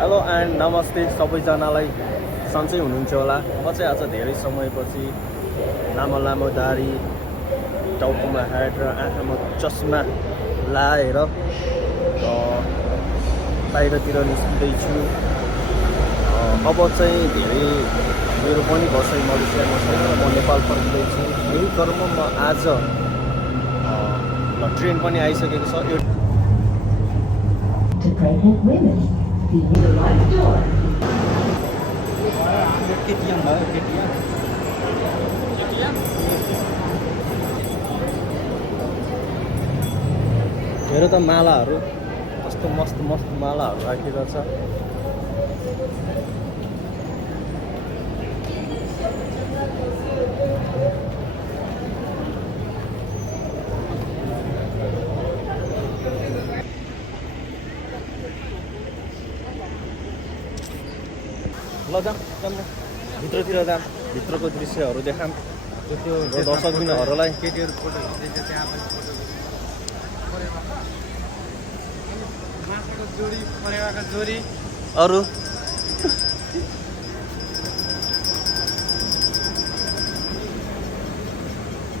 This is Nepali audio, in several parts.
हेलो एन्ड नमस्ते सबैजनालाई सन्चै हुनुहुन्छ होला। म चाहिँ आज धेरै समयपछि लामो दारी, टाउकोमा ह्याट र आँखामा चस्मा लाएर बाहिरतिर निस्किँदैछु। अब चाहिँ धेरै मेरो पनि बसाइ मलेसियामा छैन र म नेपाल फर्किँदैछु। यही क्रममा म आज ट्रेन पनि आइसकेको छ। यो हेर त मालाहरू कस्तो मस्त मालाहरू राखेको छ। ल जाम भित्रतिर जाम, भित्रको दृश्यहरू देखाम त्यो दर्शकबिनहरूलाई। केटीहरू फोटो खिच्दैछ त्यहाँ पनि फोटो माछाको जोडी, परेवाको जोडी, अरू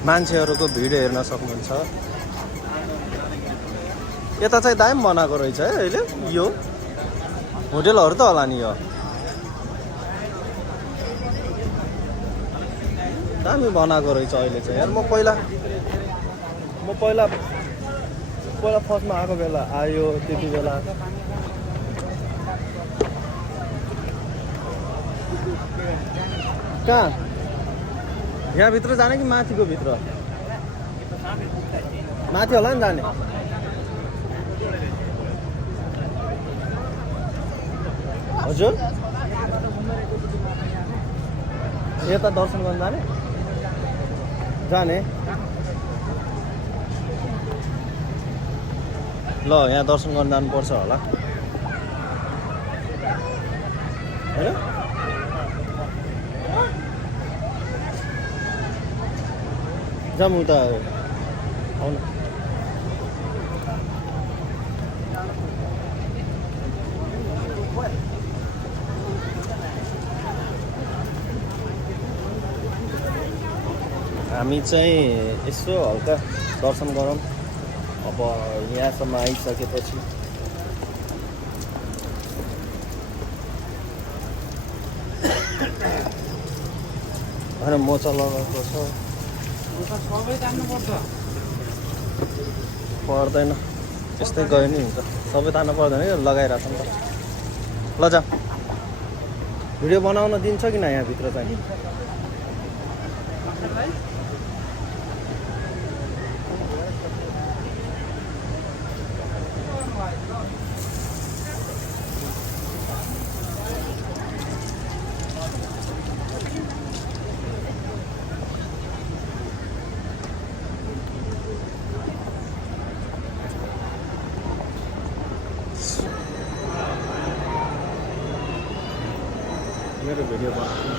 मान्छेहरूको भिड हेर्न सक्नुहुन्छ। यता चाहिँ दामी बनाएको रहेछ है अहिले। यो होटेलहरू त होला नि, यो दामी बनाएको रहेछ अहिले चाहिँ। यार म पहिला फर्स्टमा आएको बेला आयो त्यति बेला कहाँ यहाँभित्र जाने कि माथिको भित्र? माथि होला नि जाने। हजुर यता दर्शन गर्न जाने ल यहाँ दर्शन गर्न जानुपर्छ होला होइन? जाम उता आउनु। हामी चाहिँ यसो हल्का दर्शन गरौँ। अब यहाँसम्म आइसकेपछि होइन मोचा लगाएको छ। सबै जान्नुपर्छ पर्दैन, त्यस्तै गयो नि हुन्छ। सबै तान्नु पर्दैन कि लगाइरहेको छ नि त। ल जा, भिडियो बनाउन दिन्छ कि न यहाँभित्र चाहिँ? मेरो भिडियो बनाउनु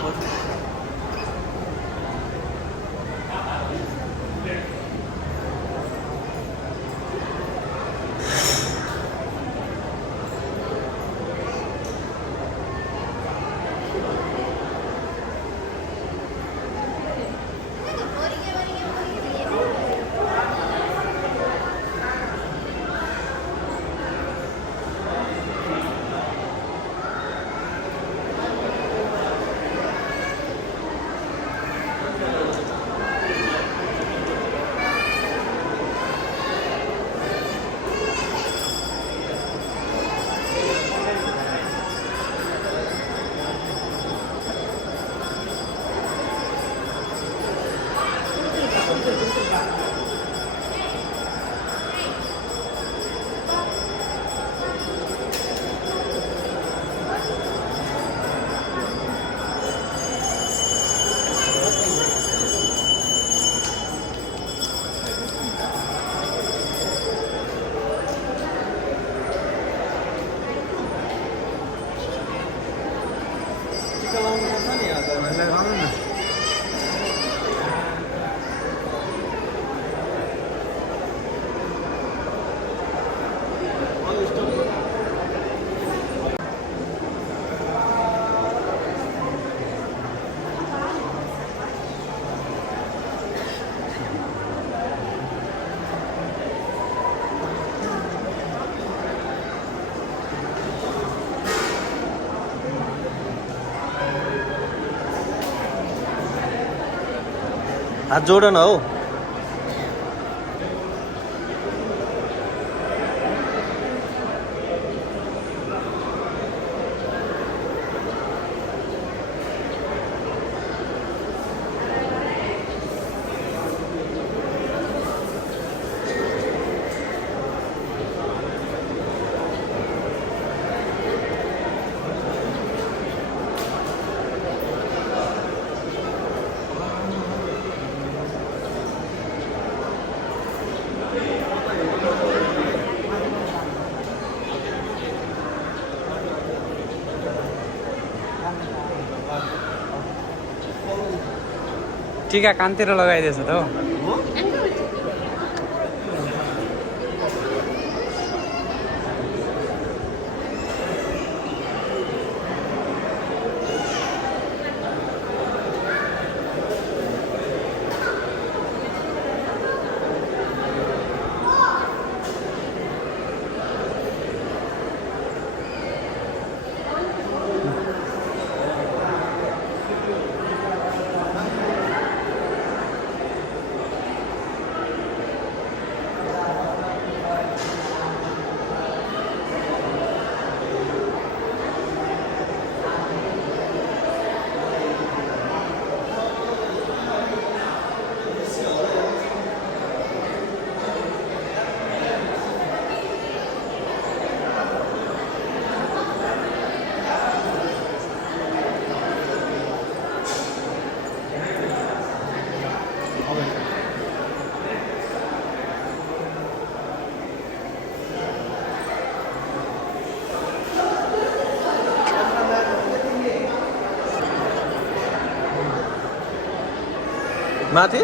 हात जोड न हौ। टिका कानतिर लगाइदिएछ त हो। माथि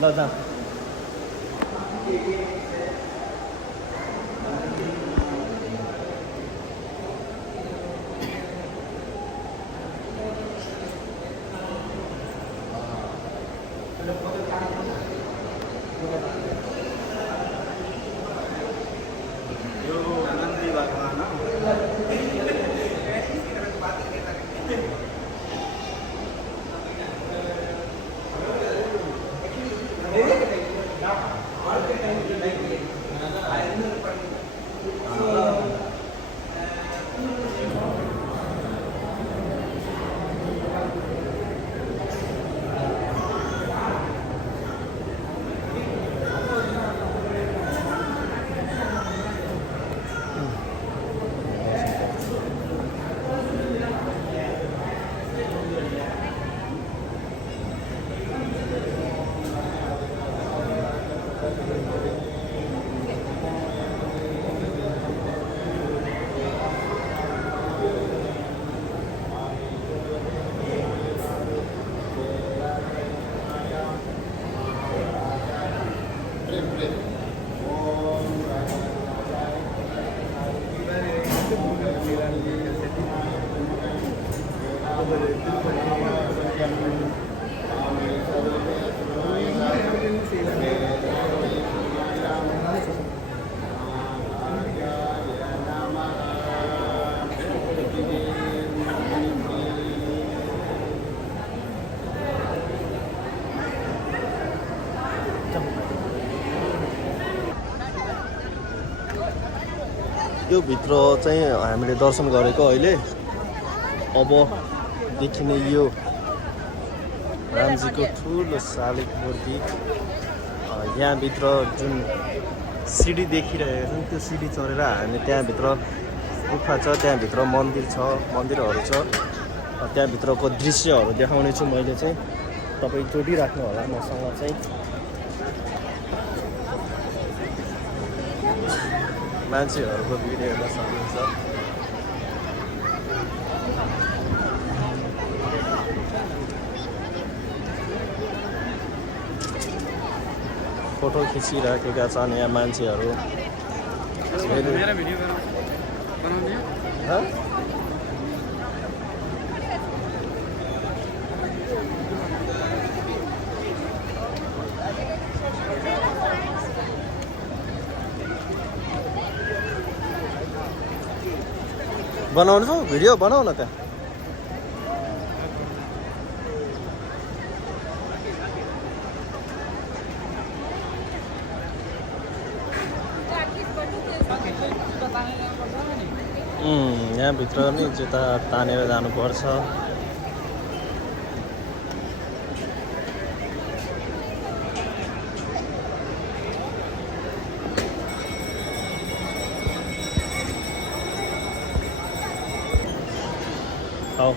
ल जा Hey. यो भित्र चाहिँ हामीले दर्शन गरेको अहिले अब देखिने यो रामजीको ठुलो शालिग मूर्ति यहाँभित्र जुन सिडी देखिरहेको छौँ त्यो सिडी चढेर हामी त्यहाँभित्र गुफा छ, त्यहाँभित्र मन्दिर छ, मन्दिरहरू छ, त्यहाँभित्रको दृश्यहरू देखाउने छु मैले चाहिँ। तपाईँ जोडिराख्नु होला मसँग चाहिँ। मान्छेहरूको भिड हेर्न सक्नुहुन्छ। फोटो खिचिराखेका छन् यहाँ मान्छेहरू। बनाउनु छ भिडियो बनाउ न त। यहाँभित्र नि जुत्ता तानेर जानुपर्छ। Oh.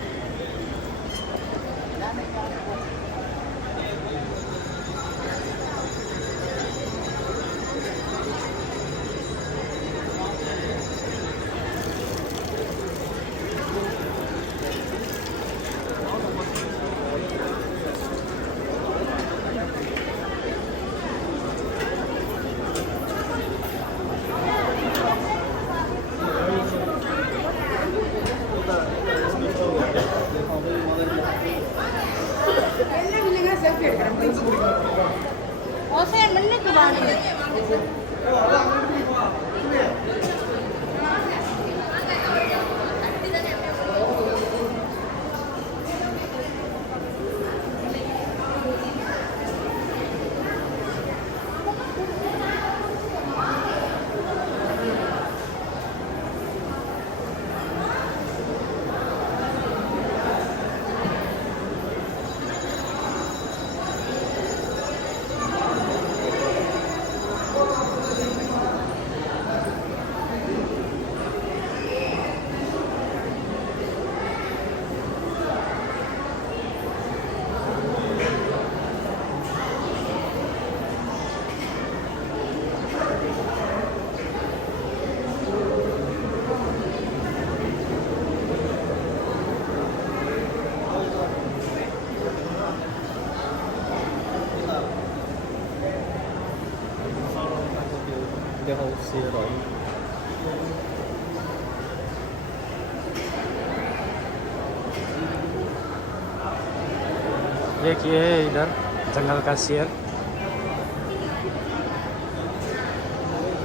एक ये है इधर जंगल का शेर,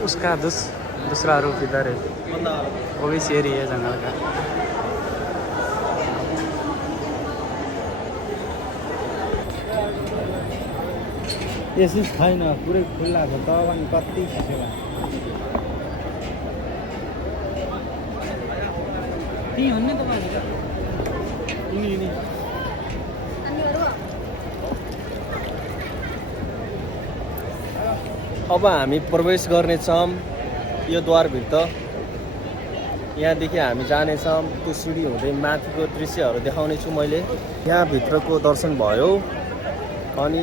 उसका दूसरा रूप इधर है, वो भी शेर ही है जंगल का। यसो छैन, पुरै खुल्ला छ त अनि कति सेवा ती भन्ने तपाईहरु यिनी अब हामी प्रवेश गर्नेछौँ यो द्वारभित्र। यहाँदेखि हामी जानेछौँ त्यो सिडी हुँदै माथिको दृश्यहरू देखाउने छु मैले। यहाँभित्रको दर्शन भयो अनि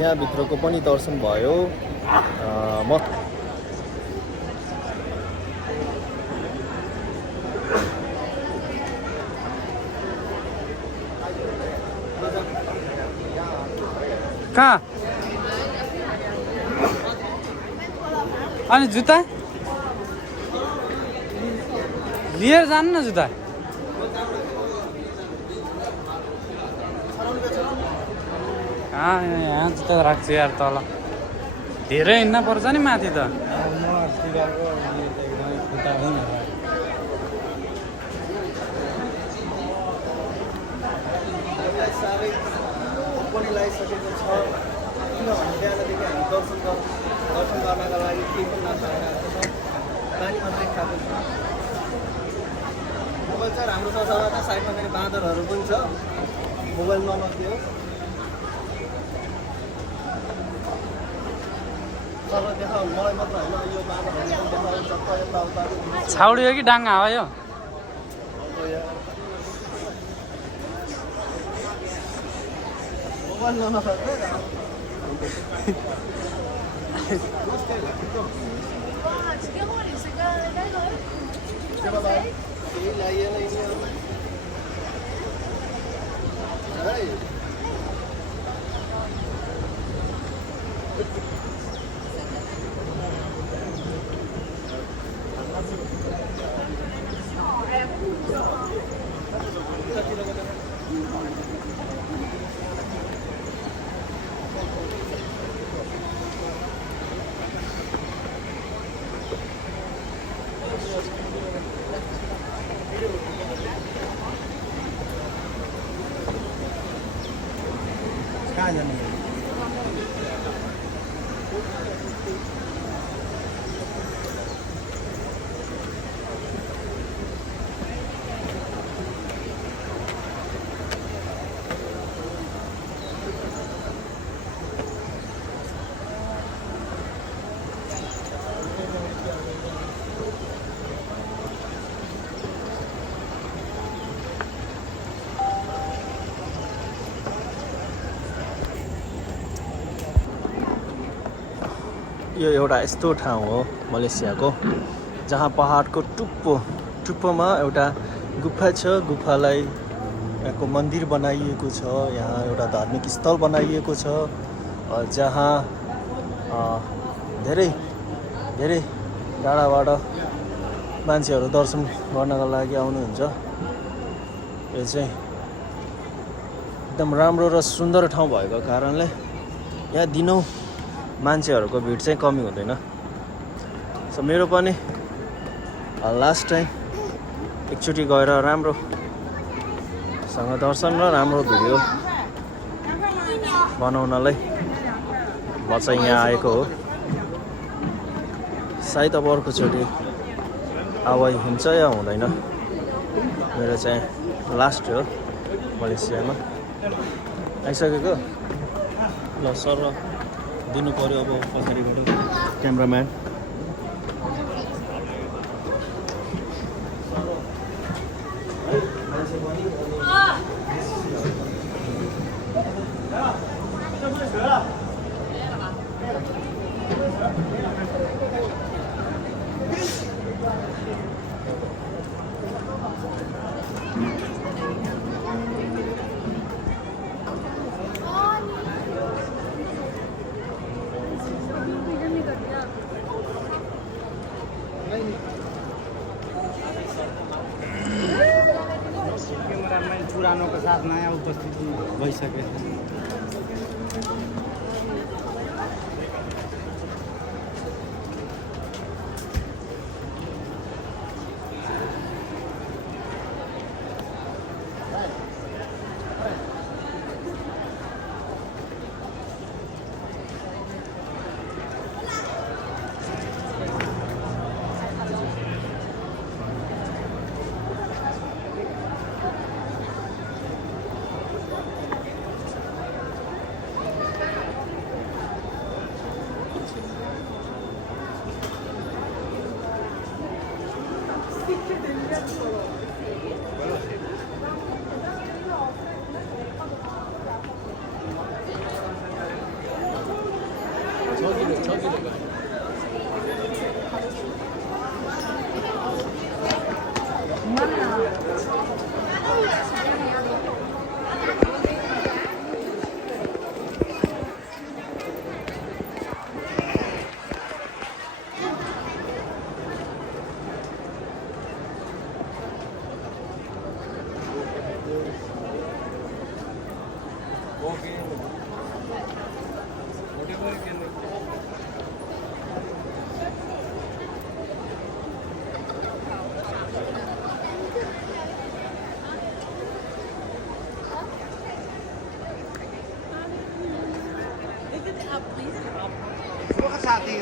यहाँभित्रको पनि दर्शन भयो। म कहाँ अनि जुत्ता लिएर जानु न जुत्ता। यहाँ जुत्ता राख्छु यार तल धेरै हिँड्न पर्छ नि माथि त म अस्ति गएको यो त एकदमै खुट्टा हुन साह्रै पनि लगाइसकेको छ किनभने बिहानदेखि हामी दर्शन गर्नका लागि केही पनि नखाएर आएको छ पानी मात्रै खाएको छ मोबाइल चाहिँ राम्रो छ साइडमा फेरि बाँदरहरू पनि छ मोबाइल नलगियो तर देखाउ मलाई मात्र होइन यो बाँदरहरू पनि देखाउँछ यताउता छाउडी हो कि डाङ्गा हो यो मोबाइल नलगाएको कहाँ जानु यो एउटा यस्तो ठाउँ हो मलेसियाको जहाँ पहाडको टुप्पोमा एउटा गुफा छ गुफालाई यहाँको मन्दिर बनाइएको छ यहाँ एउटा धार्मिक स्थल बनाइएको छ जहाँ धेरै धेरै टाढाबाट मान्छेहरू दर्शन गर्नका लागि आउनुहुन्छ यो चाहिँ एकदम राम्रो र सुन्दर ठाउँ भएको कारणले यहाँ दिनौँ मान्छेहरूको भिड चाहिँ कमी हुँदैन सो मेरो पनि लास्ट टाइम एकचोटि गएर राम्रोसँग दर्शन र राम्रो भिडियो बनाउनलाई म चाहिँ यहाँ आएको हो सायद अब अर्कोचोटि आवाज हुन्छ या हुँदैन मेरो चाहिँ लास्ट हो मलेसियामा आइसकेको ल सर दिनु पर्यो अब पछाडिबाट क्यामराम्यान पुरानोको साथ नयाँ उपस्थिति भइसकेको छ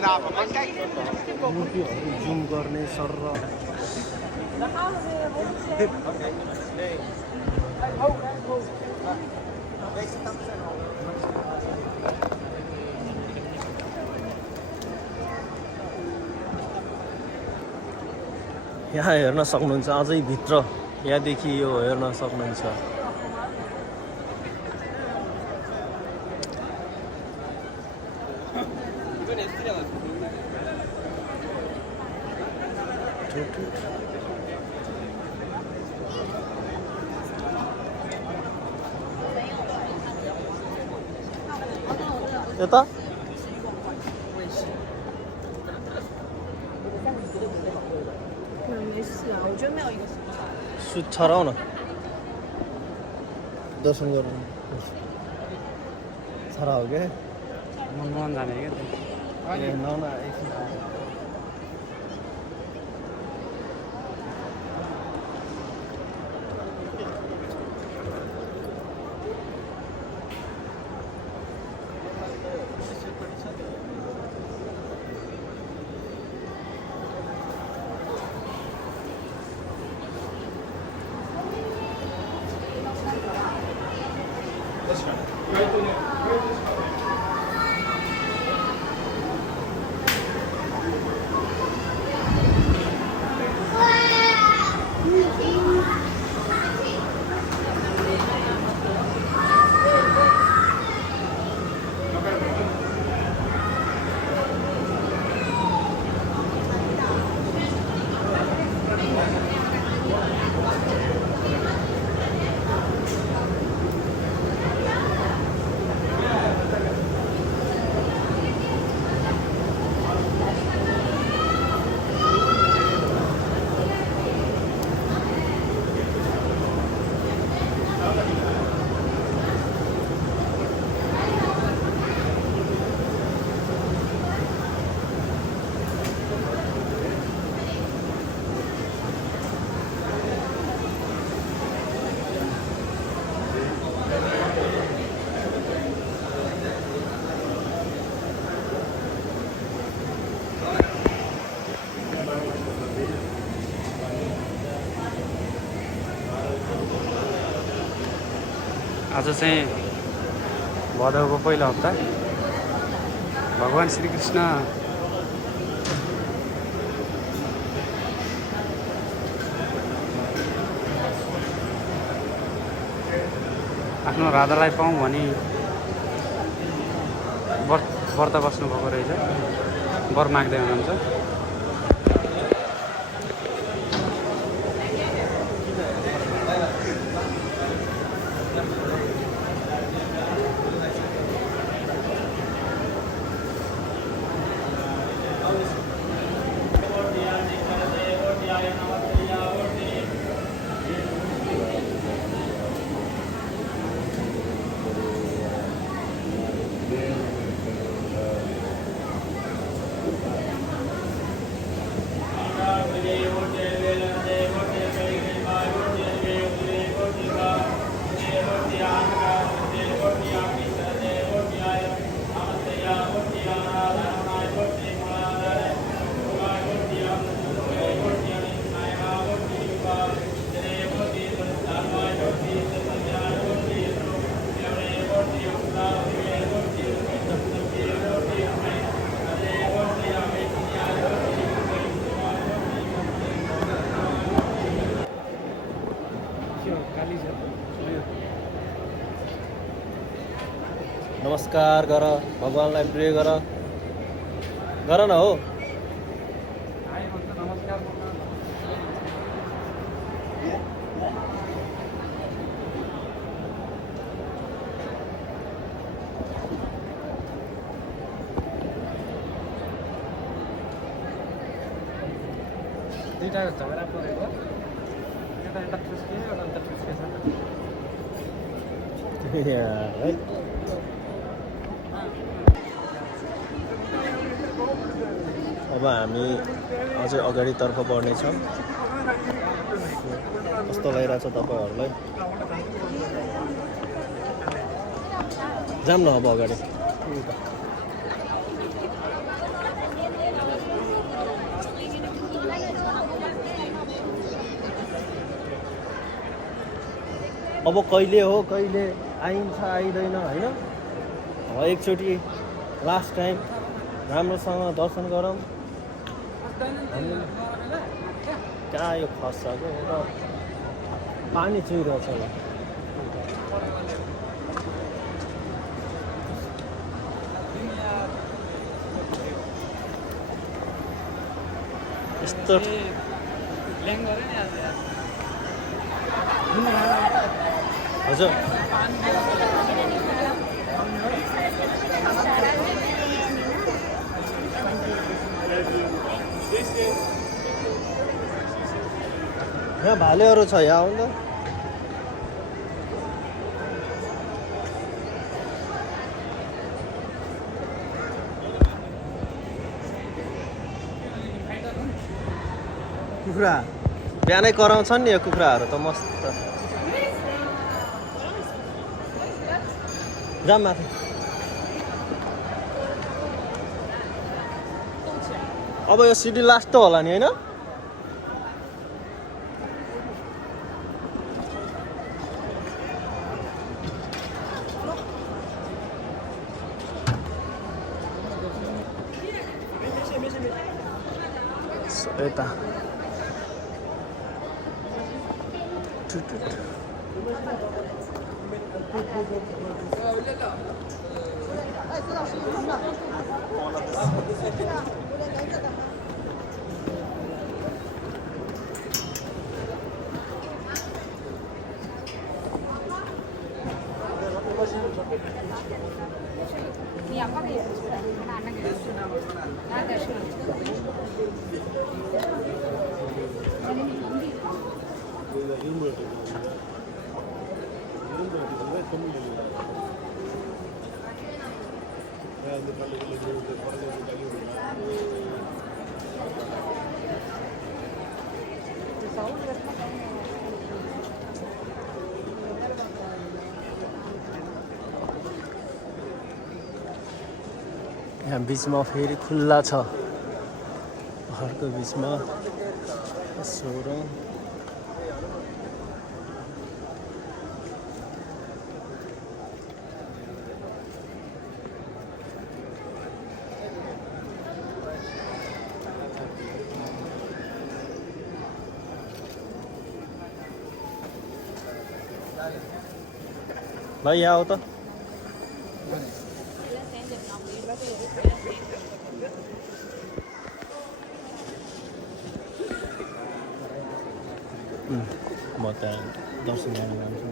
मूर्तिहरू जुम गर्ने सर र यहाँ हेर्न सक्नुहुन्छ अझै भित्र यहाँदेखि यो हेर्न सक्नुहुन्छ यता सुट छराउ न दर्शन गर्नु छरा हो क्या मन जाने क्या ए न एकछिन आज चाहिँ भदौको पहिलो हप्ता भगवान् श्रीकृष्ण आफ्नो राधालाई पाऊँ भनी व्रत बस्नुभएको रहेछ वर माग्दै हुनुहुन्छ नमस्कार गर भगवानलाई प्रे गर न हो दुईटा झगडा परेको एउटा ठुस्कियो एउटा अन्त ठुस्केछ है अब हामी अझै अगाडितर्फ बढ्नेछौँ कस्तो लागिरहेछ तपाईँहरूलाई जाऊँ न अब अगाडि अब कहिले हो कहिले आइन्छ आइँदैन होइन अब एकचोटि लास्ट टाइम राम्रोसँग दर्शन गरौँ कहाँ यो खस्छ क्या पानी चुहिरहेछ होला यस्तो हजुर यहाँ भालेहरू छ यहाँ आउँदा कुखुरा बिहानै कराउँछन् नि यो कुखुराहरू त मस्त जाम माथि अब यो सिडी लास्ट त होला नि होइन यता यहाँ बिचमा फेरि खुल्ला छ पहाडको बिचमा सोरङ भाइ यहाँ आऊ त म त दर्शन गर्न जान्छु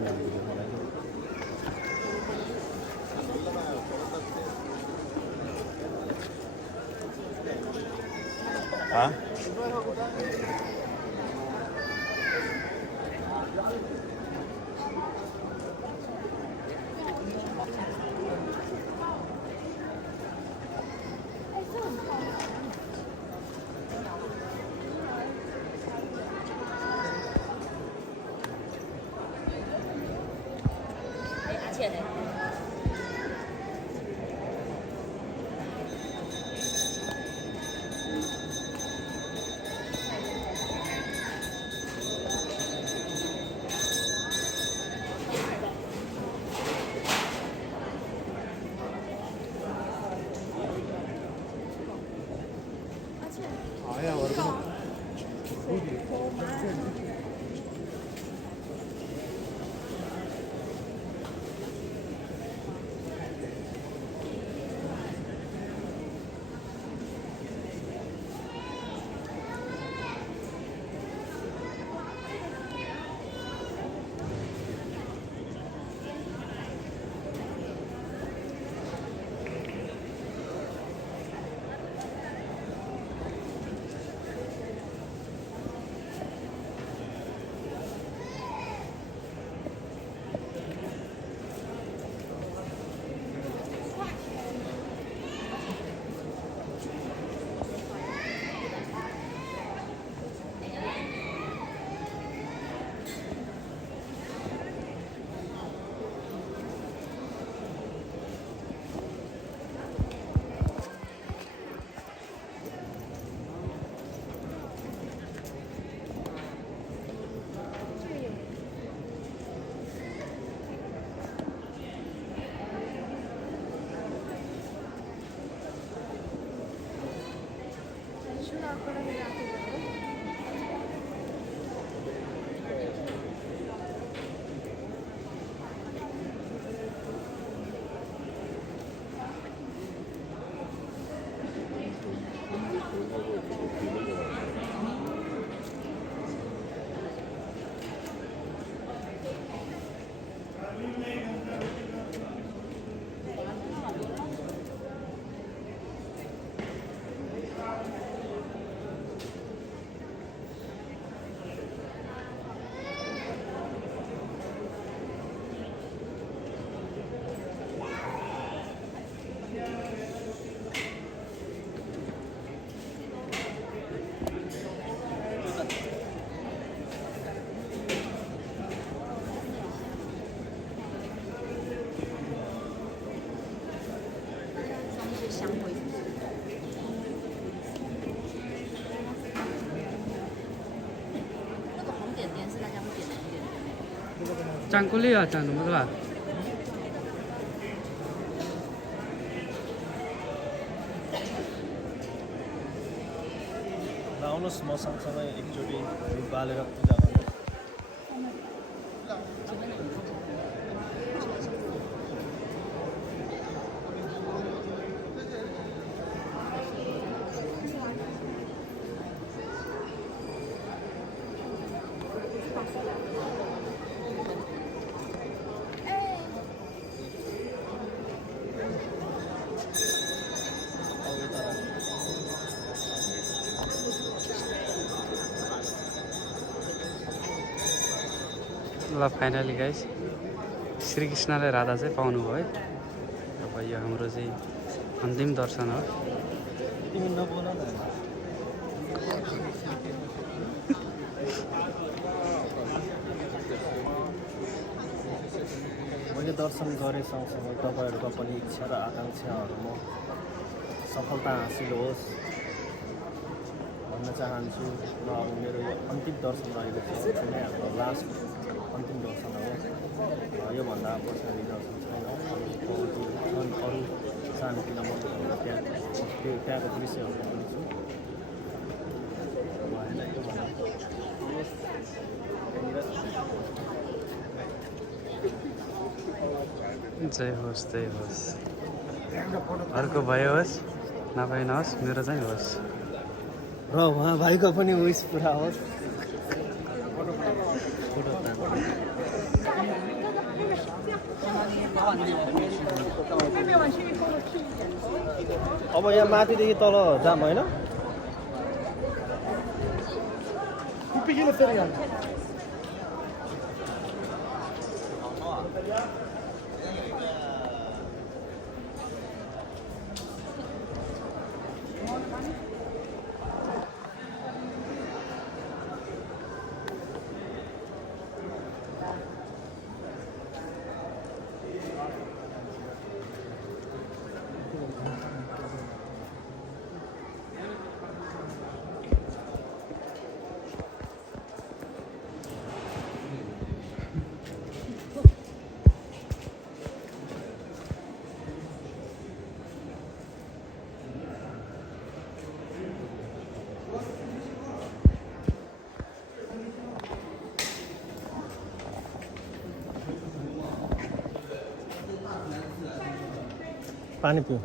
讲过了啊，讲什么是吧？ आउनुहोस् म सँगसँगै एकचोटि धुप बालेर पूजा गर्नु ल फाइनली गाइस श्रीकृष्ण र राधा चाहिँ पाउनुभयो है। अब यो हाम्रो चाहिँ अन्तिम दर्शन हो। तिमी नबोल न मैले दर्शन गरेँ सँगसँगै तपाईँहरूको पनि इच्छा र आकाङ्क्षाहरूमा सफलता हासिल होस् भन्न चाहन्छु र मेरो यो अन्तिम दर्शन रहेको छ नै हाम्रो लास्ट अन्तिम दर्शन हो। योभन्दा पछाडि दर्शन छैन। अरू सानोतिनो मन्दिरहरू त्यहाँको दृश्यहरू पनि छु। जय होस् जय होस्। अर्को भयो होस् नभए नहोस् मेरो चाहिँ होस् र उहाँ भाइको पनि विश पुरा होस्। अब यहाँ माथिदेखि तल जाम होइन? पानी पिउँ।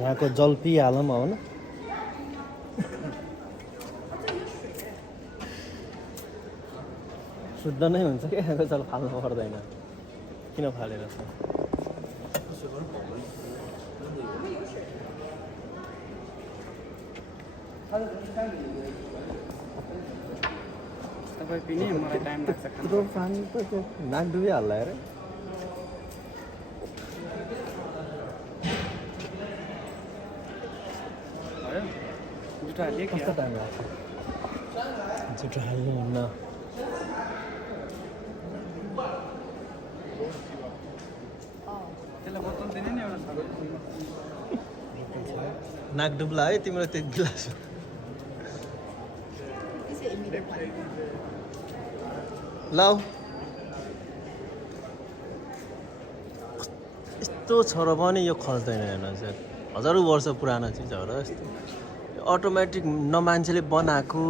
यहाँको जल पिइहालौँ हो न। शुद्ध नै हुन्छ कि यहाँको जल फाल्नु पर्दैन। किन फालेर छ? तपाईँ पिने मलाई टाइम लाग्छ। त्यो पानी त त्यो नाक डुबिहाल्ला अरे। जुठो हाल्यो कस्तो टाइम लाग्छ? जुठो हाल्नु हुन्न। त्यसलाई बोतल दिने नि एउटा नाक डुब्ला है तिम्रो त्यो गिलास। लाउ यस्तो छ र पनि यो खस्दैन हेर्नु चाहिँ। हजारौँ वर्ष पुरानो चिजहरू यस्तो अटोमेटिक मान्छेले बनाएको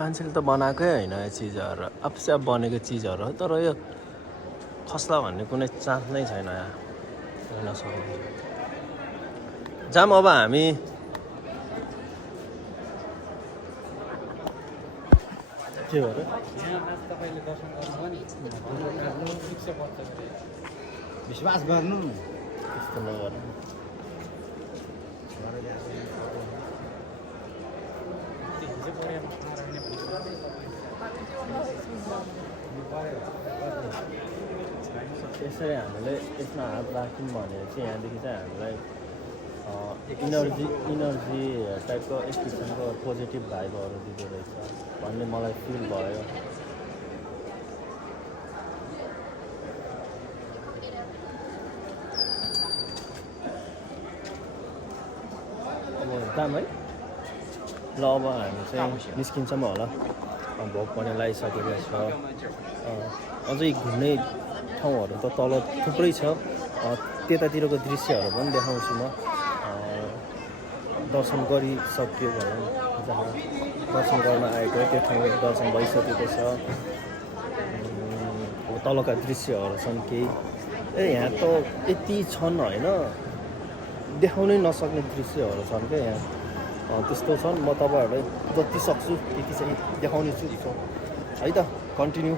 मान्छेले त बनाएकै होइन यो चिजहरू आफै आफ बनेको चिजहरू हो तर यो खस्ला भन्ने कुनै चान्स नै छैन यहाँ हेर्न सक्नुहुन्छ जाम अब हामी के हो र तपाईँले दर्शन गर्नुभयो नि विश्वास गर्नु त्यस्तो नगर्नु यसरी हामीले यसमा हात राख्यौँ भने चाहिँ यहाँदेखि चाहिँ हामीलाई इनर्जी टाइपको एक किसिमको पोजिटिभ भाइबहरू दिँदो रहेछ भन्ने मलाई फिल भयो अब दाम है ल अब हामी चाहिँ निस्किन्छौँ होला भोक पनि लगाइसकेको छ अझै घुम्ने ठाउँहरू त तल थुप्रै छ त्यतातिरको दृश्यहरू पनि देखाउँछु म दर्शन गरिसक्यो भनौँ जहाँ दर्शन गर्न आएको त्यो ठाउँ दर्शन भइसकेको छ अब तलका दृश्यहरू छन् केही यहाँ त यति छन् होइन देखाउनै नसक्ने दृश्यहरू छन् क्या यहाँ त्यस्तो छन् म तपाईँहरूलाई जति सक्छु त्यति चाहिँ देखाउने छु है त कन्टिन्यू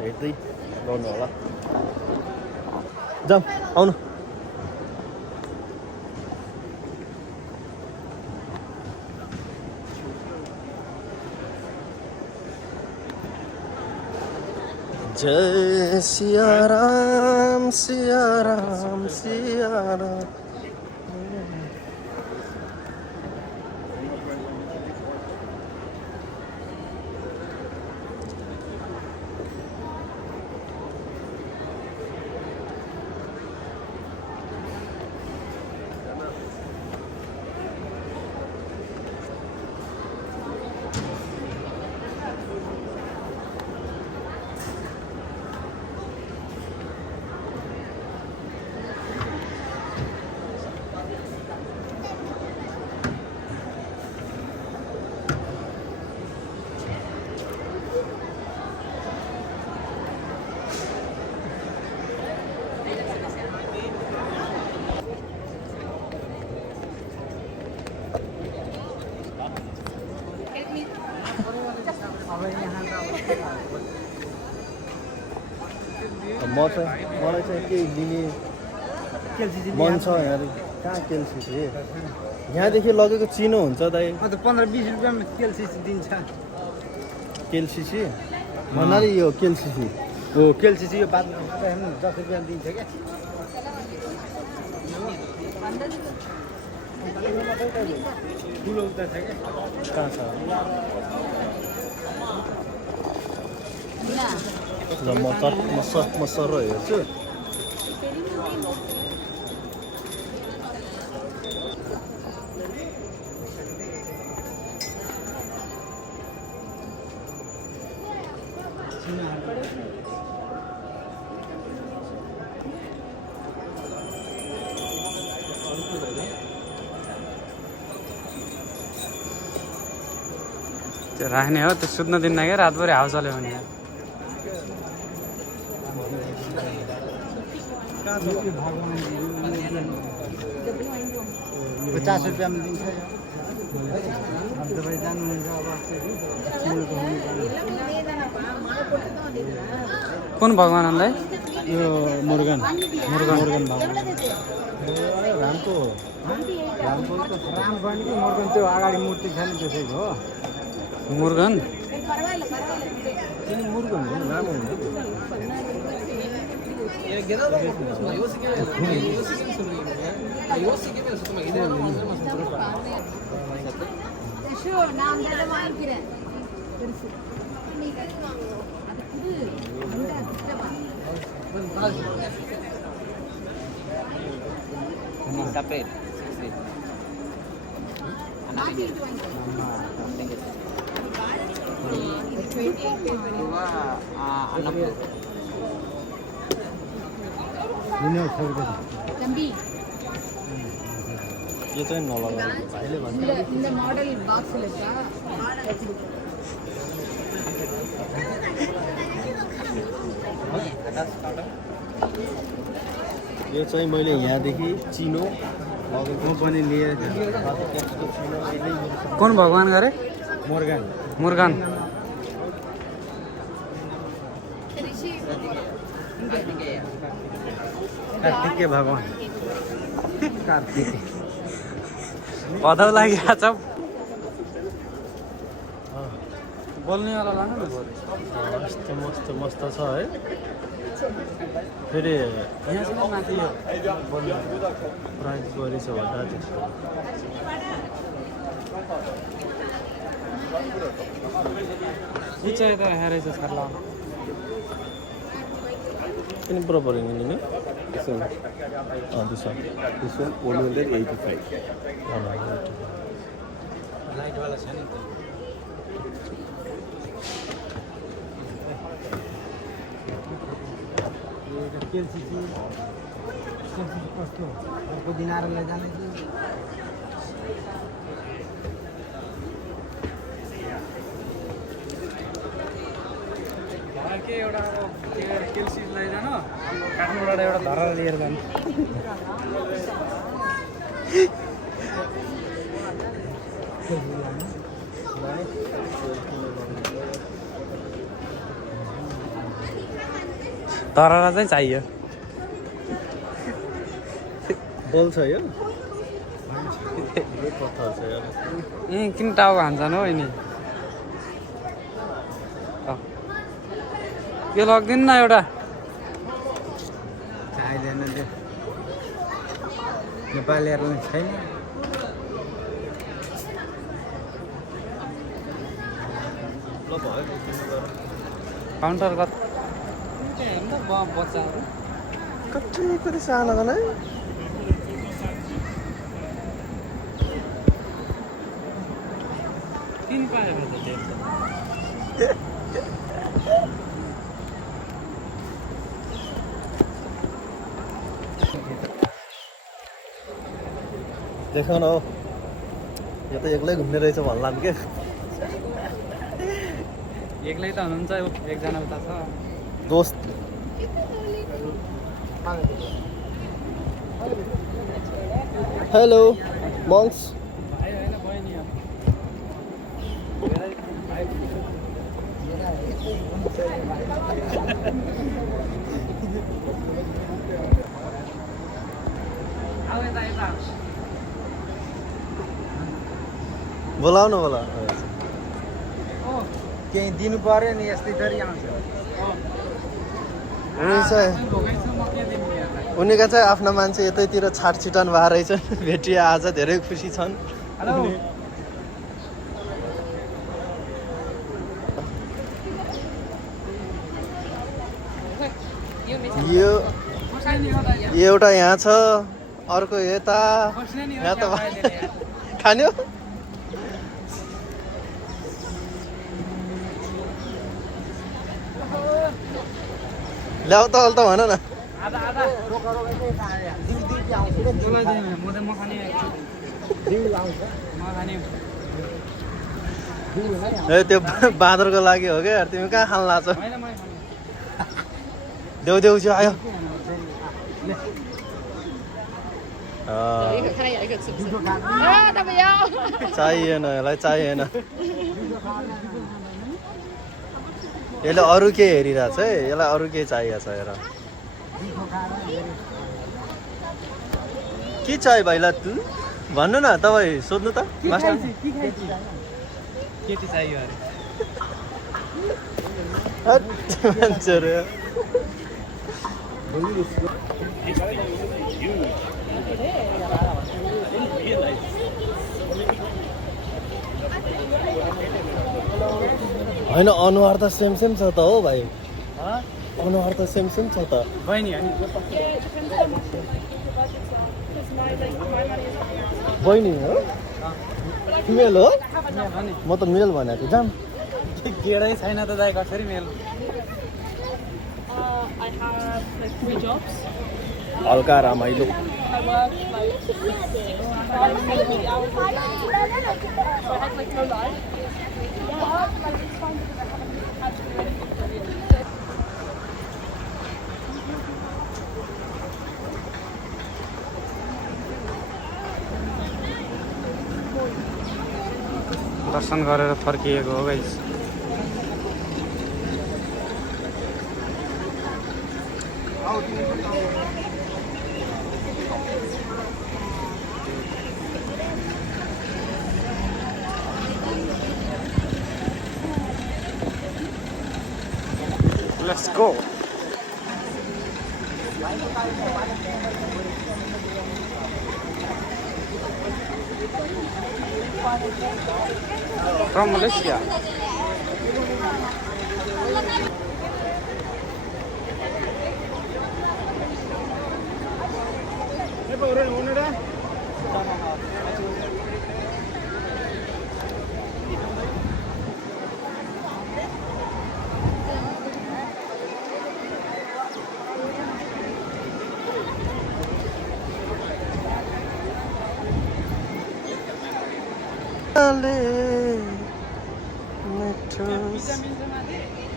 हेर्दै गर्नु होला जाऊँ आउनु जय सिया राम सिया राम सिया राम मलाई चाहिँ केही लिने मन छ यहाँदेखि कहाँ केलसिसी यहाँदेखि लगेको चिनो हुन्छ दाइ 15-20 रुपियाँमा केलसिसी दिन्छ केलसिसी भन्नाले यो केलसिसी हो केलसिसी यो बादमा 10 रुपियाँ दिन्छ क्या ठुलो उता छ क्या कहाँ छ ल म सर हेर्छु त्यो राख्ने हो त्यो सुत्न दिन्न क्या रातभरि हावा चल्यो भने 50 रुपियाँमा दिन्छ तपाईँ जानुहुन्छ अब कुन भगवानलाई यो मुर्गन भगवान रामको राम भनेको मुर्गन त्यो अगाडि मूर्ति छ नि त्यसैको हो मुर्गन मुर्गन हो राम होइन separate. Ini यो चाहिँ नलगाऊ भाइले भन्छ இந்த மாடல் பாக்ஸ்ல இருக்கா यो चाहिँ मैले यहाँदेखि चिनो म पनि लिएँ कौन भगवान गरे मुर्गन मुर्गान कार्तिके भगवान कार्तिके पदौ लागिरहेको छ बोल्नेवाला लानु न यस्तो मस्त मस्त छ है फेरि यहाँसम्म माथि बोल्नु प्राइस बढी छ भन्दा त्यस्तो यी चाहिँ त हेरेछ छर्ला Ini berapa ring ini? This one. Oh, this one. This one 185. Light वाला छ नि त केलसी कस्तो अर्को दिन आएर लैजाने कि के एउटा अब केलसी लैजान काठमाडौँबाट एउटा धरा लिएर जानु धरा चाहिँ चाहियो बल छ यो? यो पत्थर छ यार। किन टाउको हान्छन् हो यिनी यो लग्दिन न एउटा चाहिँदैन त्यो नेपालीहरूलाई छैन ल भयो काउन्टर कति हेर्नु त बच्चाहरू कति सानो छ नै किन पायो त त्यो देखाउन हो यो त एक्लै घुम्ने रहेछ भन्ला के एक्लै त हुनुहुन्छ एकजना उता छ दोस्त हेलो मङ्क्स भाइ होइन बहिनी हो अब यता यता बोलाउनु होला केही दिनु पर्यो नि यस्तै थरी आउँछ उनीका चाहिँ आफ्ना मान्छे यतैतिर छाटछिटान भएर रहेछन् भेटिए आज धेरै खुसी छन् यो एउटा यहाँ छ अर्को यता यहाँ त खान्यो ल्याउ त अहिले त भन न ए त्यो बाँदरको लागि हो क्या तिमी कहाँ खान लाग्छ देउ देउ चाहिँ आयो चाहिएन यसलाई चाहिएन यसले अरू के हेरिरहेको छ है यसलाई अरू के चाहिएको छ हेर के चाहियो भाइलाई तु भन्नु न तपाईँ सोध्नु त मास्टर केटी चाहियो अरे मान्छेहरू होइन अनुहार त सेम सेम छ त हो भाइ अनुहार त सेम सेम छ त बहिनी बहिनी हो फिमेल हो म त मेल भनेको जाम गेडै छैन त दाइ कसरी मेल I have like 3 jobs. हल्का रमाइलो दर्शन गरेर फर्किएको हो guys. Let's go. From Malaysia.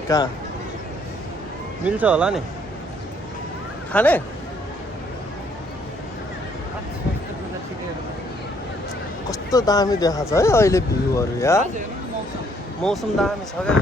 कहाँ मिल्छ होला नि खाने कस्तो दामी देखाएको छ है अहिले भ्यूहरू यार मौसम दामी छ क्या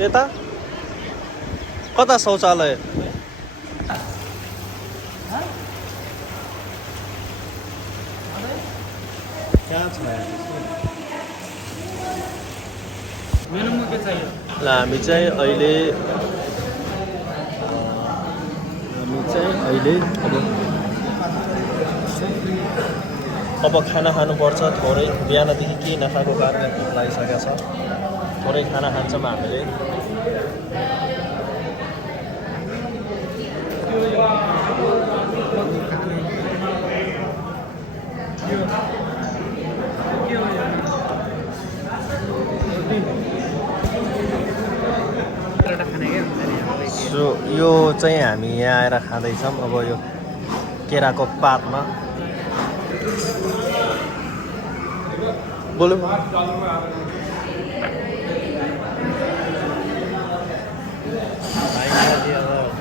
यता कता शौचालय कहाँ छ मेनुमा के चाहियो? ल हामी चाहिँ अहिले अब खाना खानुपर्छ थोरै बिहानदेखि केही नखाएको कारणले भोक लागिसकेको छ थोरै खाना खान्छौँ हामीले सो यो चाहिँ हामी यहाँ आएर खाँदैछौँ अब यो केराको पातमा बोलो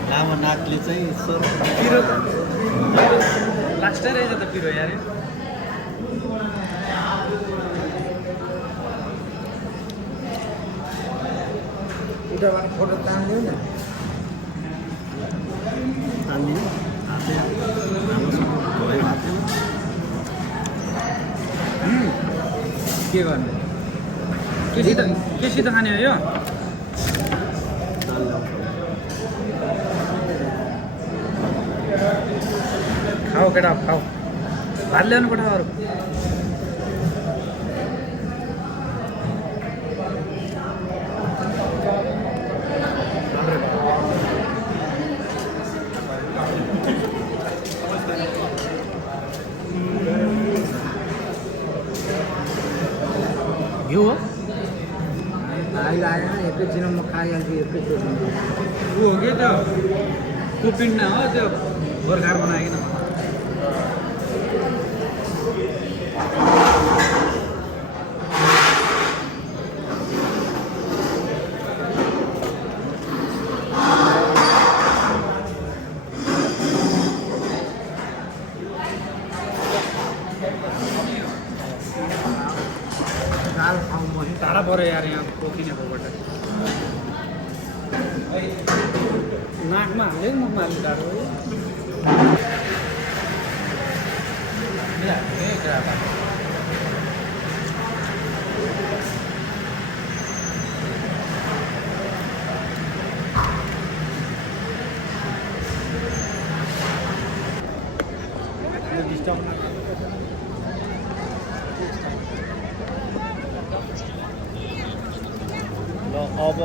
लामो नाकले चाहिँ पिरो लास्टै रहेछ त पिरो यार फोटो तान्दियो न के गर्ने केसित खाने हो यो खाऊ केटा खाऊ भात ल्याउनु पर्छ अरू घिउ हो अहिले आएन एकैछिन म खाइहाल्छु एकैछिन ऊ हो कि त्यो कुपिन्ना हो त्यो गोर्खार बनाएकिन टाढा पऱ्यो यार यहाँ पोखिनेकोबाट नाकमा हाल्यो मुखमा हाल्यो टाढो ल अब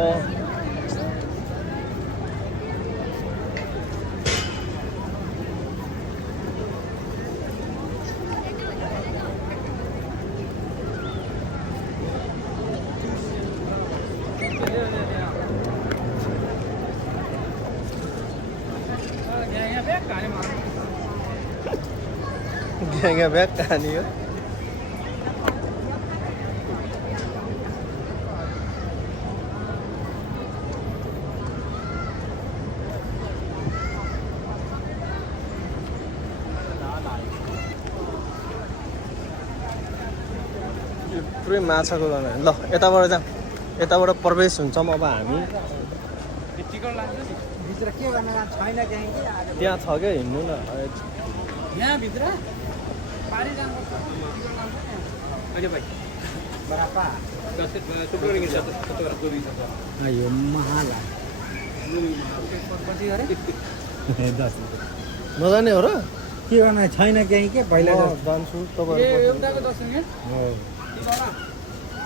ग्याङ्गा ब्याग कहानी हो पुरै माछाको गाना ल यताबाट जाऊँ यताबाट प्रवेश हुन्छौँ अब हामी भित्र के गर्न छैन त्यहीँ त्यहाँ छ क्या हिँड्नु न यहाँभित्र पारी जानुपर्छ यो महाल कति गरे 10 नजाने हो र के गर्न छैन त्यहीँ के पहिला म जान्छु तपाईँहरू एउटाको 10 रुपियाँ हो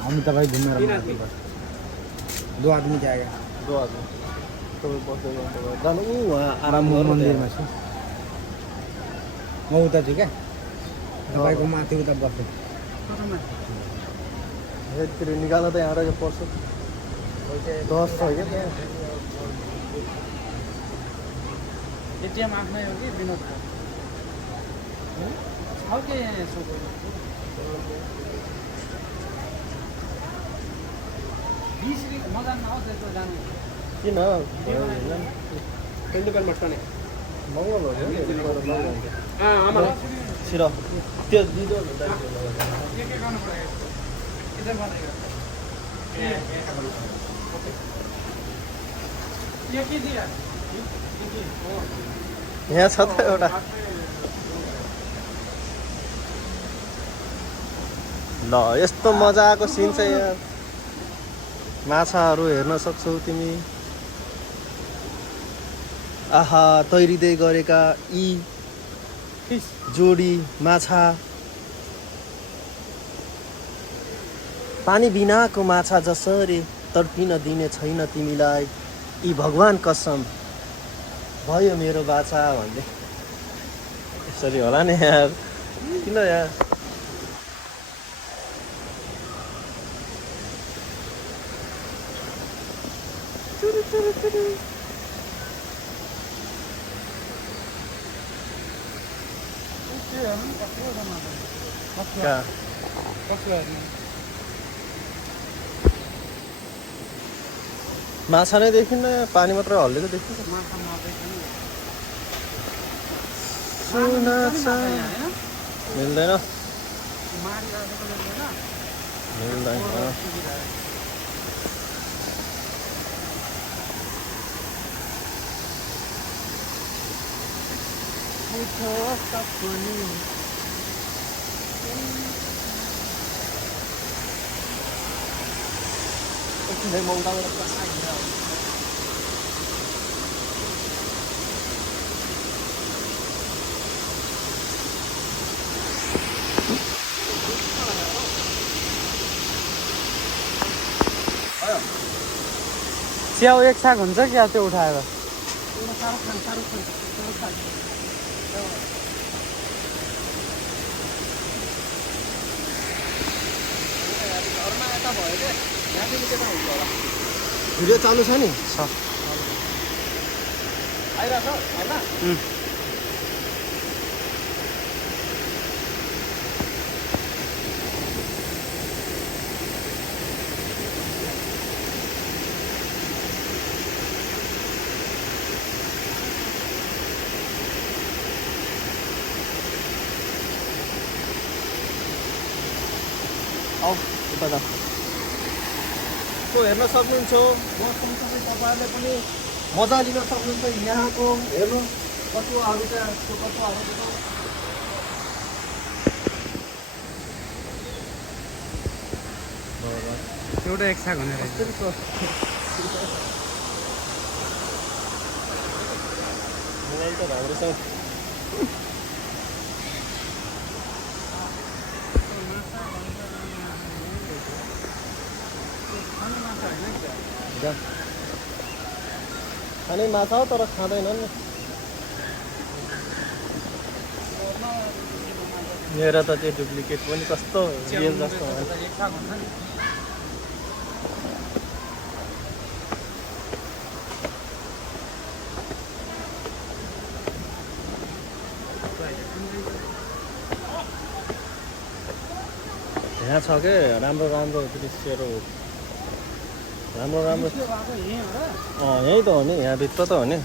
हामी तपाईँ घुमेर दो आदमी जाएगा तपाईँ बस्दै गर्नु जानु उहाँ आराम म गर्नु मन्दिरमा छु म उता छु क्या तपाईँको माथि उता बस्छु यतिखेर निकाल्दा त यहाँ रहेछ पर्छ 10 छ क्या त्यहाँ एटिएम आफ्नै हो कि विनोद छ के मजा नहोस् यस्तो जानु किन मङ्गल हो छिर त्यो दिदो के गर्नु पर्यो इधर बनेगा ये के दिया यहाँ छ त एउटा ल यस्तो मजाको सिन छ यहाँ माछाहरू हेर्न सक्छौ तिमी आहा तैरिँदै गरेका यी जोडी माछा पानी बिनाको माछा जसरी तड्पिन दिने छैन तिमीलाई यी भगवान कसम भयो मेरो बाछा भन्दै यसरी होला नि यार किन यार माछा नै देखिन्न पानी मात्र हल्लेको देखिन्छ मिल्दैन मिल्दैन च्याउ एक साग हुन्छ क्या त्यो उठाएर भिडियो चालु छ नि छ आऊ उता जा हेर्न सक्नुहुन्छ म सँगसँगै तपाईँहरूले पनि मजा लिन सक्नुहुन्छ यहाँको हेर्नु कचुवाहरू त्यहाँ त्यो कचुवाहरू एउटा एक साग हुने रहेछ मलाई त राम्रो छ खाने माछा हो तर खाँदैनन् मेरो त त्यो डुप्लिकेट पनि कस्तो रियल जस्तो यहाँ छ के राम्रो राम्रो दृश्यहरू राम्रो राम्रो यहीँ त हो नि यहाँभित्र त हो नि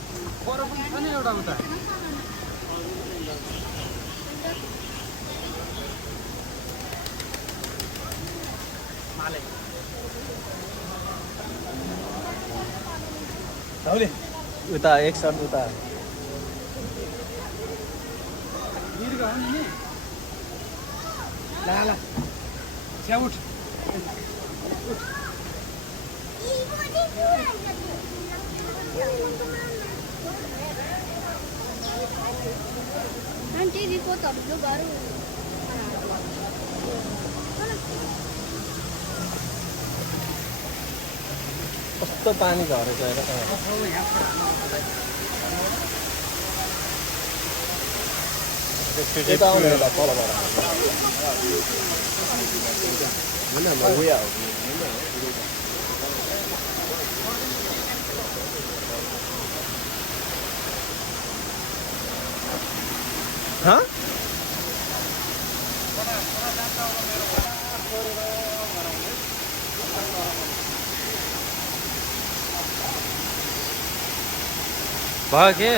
उता एक सर्ट उता Nanti di foto dulu baru. कस्तो पानी झरेको हेर यता आउनु होला तलबाट हाँ भयो के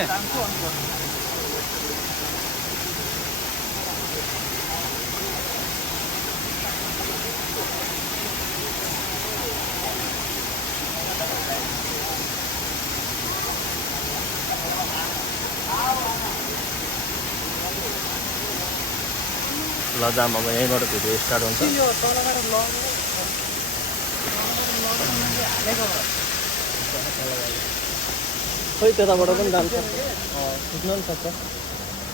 ल जाम अब यहीँबाट भिडियो स्टार्ट हुन्छ खोइ त्यताबाट पनि जान्छ खिच्न पनि सक्छ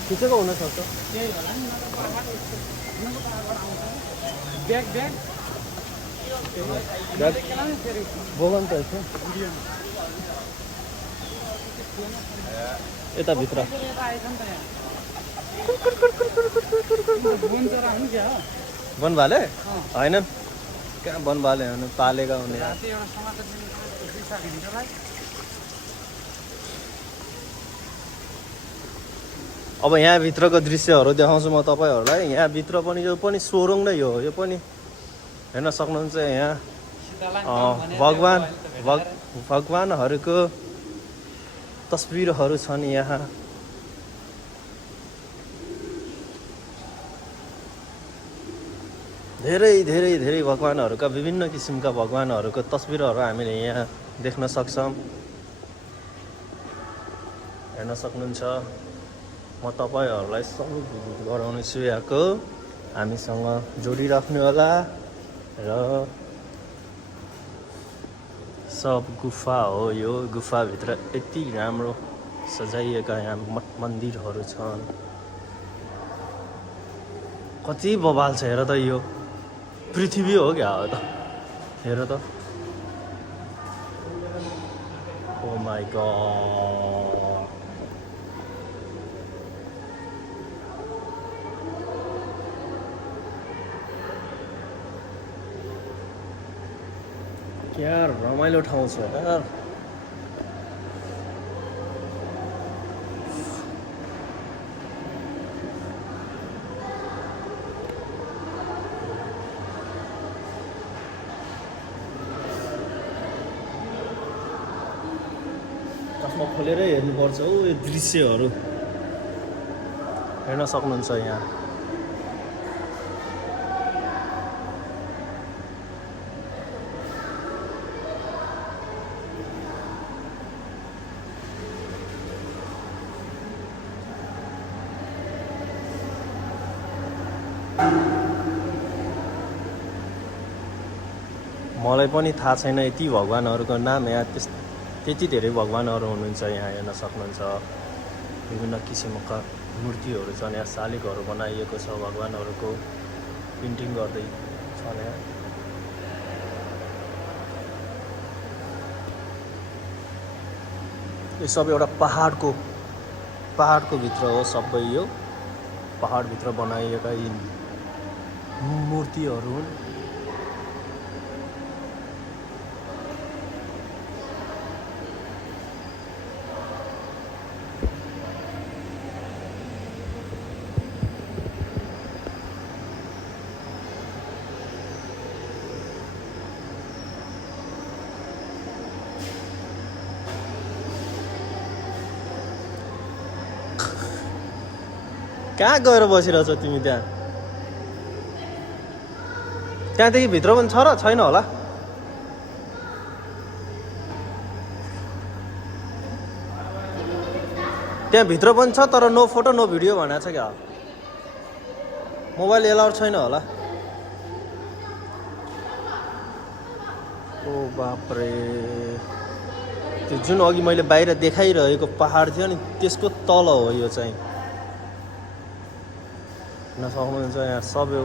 खिचेको हुनसक्छ बोगन त यसो यताभित्र बनभाले होइन कहाँ बनभाले हुनु पालेका हुने अब यहाँभित्रको दृश्यहरू देखाउँछु म तपाईँहरूलाई यहाँभित्र पनि यो पनि सोरुङ नै हो यो पनि हेर्न सक्नुहुन्छ यहाँ भगवानहरूको तस्बिरहरू छन् यहाँ धेरै धेरै धेरै भगवानहरूका विभिन्न किसिमका भगवानहरूको तस्बिरहरू हामीले यहाँ देख्न सक्छौँ हेर्न सक्नुहुन्छ म तपाईहरूलाई सब भिजिट गराउने छु यहाँको हामीसँग जोडिराख्नु होला र सब गुफा हो यो गुफाभित्र यति राम्रो सजाइएका यहाँ मठ मन्दिरहरू छन् कति बवाल छ हेर त यो पृथ्वी हो क्या हो त हेर त ओ माई गॉड क्या रमाइलो ठाउँ छ यार चस्मा खोलेरै हेर्नुपर्छ हौ यो दृश्यहरू हेर्न सक्नुहुन्छ यहाँ मलाई पनि थाहा छैन यति भगवान्हरूको नाम। यहाँ त्यति धेरै भगवान्हरू हुनुहुन्छ। यहाँ हेर्न सक्नुहुन्छ विभिन्न किसिमका मूर्तिहरू छन्। यहाँ शालिगहरू बनाइएको छ भगवान्हरूको पेन्टिङ गर्दै छन् यहाँ। यो सब एउटा पहाडको भित्र हो सबै। यो पहाडभित्र बनाइएका यी मूर्तिहरू हुन्। कहाँ गएर बसिरहेछ तिमी त्यहाँ? त्यहाँदेखि भित्र पनि छ र छैन होला? त्यहाँ भित्र पनि छ तर नो फोटो नो भिडियो भनेको छ क्या। मोबाइल एलाउड छैन होला। ओ बापरे, त्यो जुन अघि मैले बाहिर देखाइरहेको पहाड थियो नि त्यसको तल हो यो चाहिँ। हेर्न सक्नुहुन्छ यहाँ सबै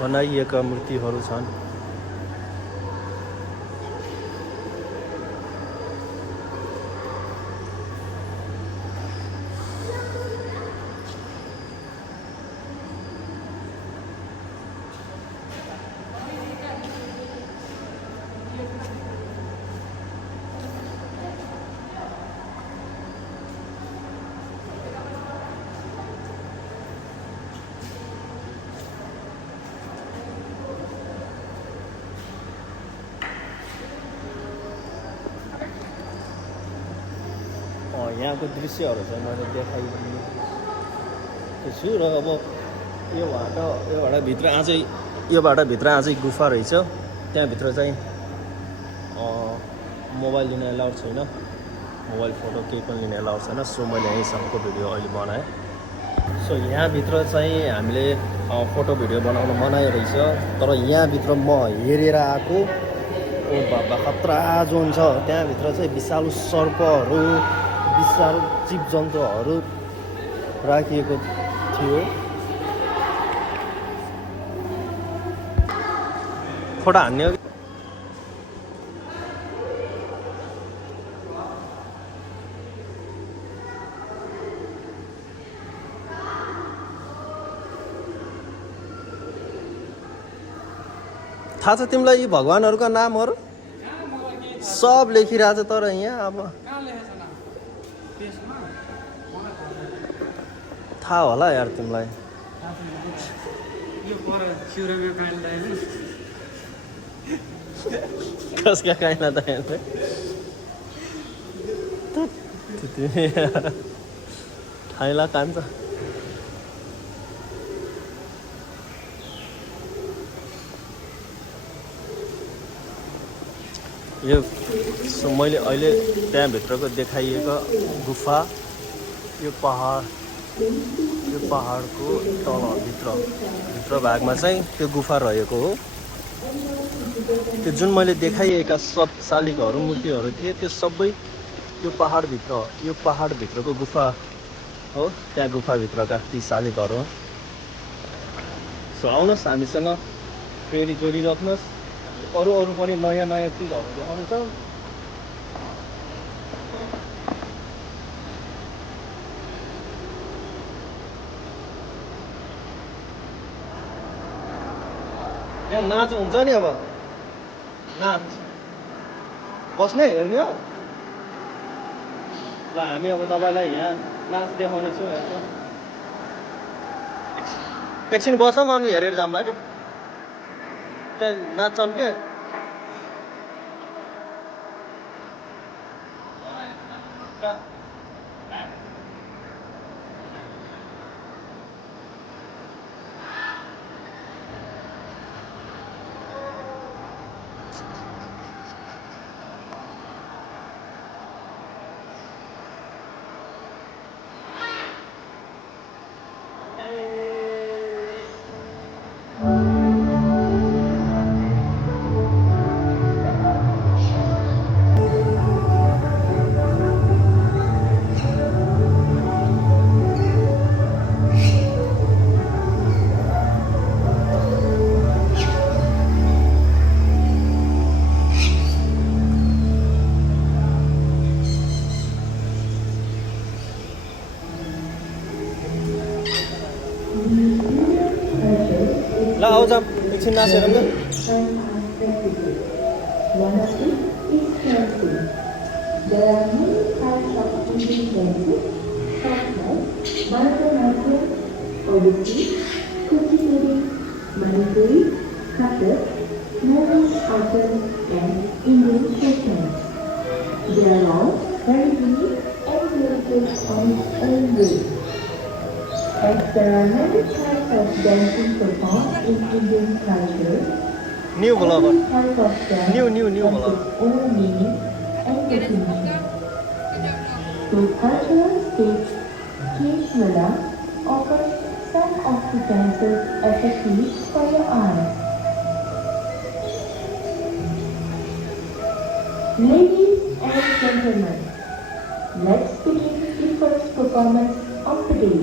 बनाइएका मूर्तिहरू छन्। यहाँको दृश्यहरू चाहिँ मैले देखाइदिएको छु। र अब यो बाटाभित्र अझै गुफा रहेछ। त्यहाँभित्र चाहिँ मोबाइल लिन एलाउड छैन, मोबाइल फोटो केही पनि लिन एलाउड छैन। सो मैले यहीँसम्मको भिडियो अहिले बनाएँ। सो यहाँभित्र चाहिँ हामीले फोटो भिडियो बनाउनु मनाइ रहेछ। तर यहाँभित्र म हेरेर आएको, ओ बाबा खतरा जोन छ। त्यहाँभित्र चाहिँ विषालु सर्पहरू, विषालु जीवजन्तुहरू राखिएको थियो। फोटो हान्ने हो। थाहा छ तिमीलाई यी भगवान्हरूका नामहरू? सब लेखिरहेको छ तर यहाँ अब थाहा होला यार तिमीलाई। कसका काइना त खाइला कान्छ। यो मैले अहिले त्यहाँभित्रको देखाइएको गुफा, यो पहाडको भित्र भागमा चाहिँ त्यो गुफा रहेको हो। त्यो जुन मैले देखाइएका सब शालिगहरू मूर्तिहरू थिए त्यो सबै यो पहाडभित्रको गुफा हो। त्यहाँ गुफाभित्रका ती शालिगहरू हो। सो आउनुहोस् हामीसँग फेरि जोडिराख्नुहोस्। अरू पनि नयाँ चिजहरू देखाउनु छ। यहाँ नाच हुन्छ नि। अब नाच बस्ने हेर्ने हो। ल हामी अब तपाईँलाई यहाँ नाच देखाउनेछौँ। एकछिन बसौँ अनि हेरेर जाउँला कि त्यहाँ नाच्छन् क्या। ल आऊ जाम एकछिन नाचेर ल One of it is dancing. There are many types of Indian dances, such as Bharatanatyam, Odissi, Kuchipudi, Manipuri, Kathak, Morris Pattern, and Indian Shetland. They are all very unique and beautiful on its own way. As there are many types of dancing performed in Indian culture, new bagger every type of dance New has blogger. its own meaning and definition. The cultural stage, Keshwara offers some of the dances as a feast for your eyes. Ladies and gentlemen, let's begin the first performance of the day.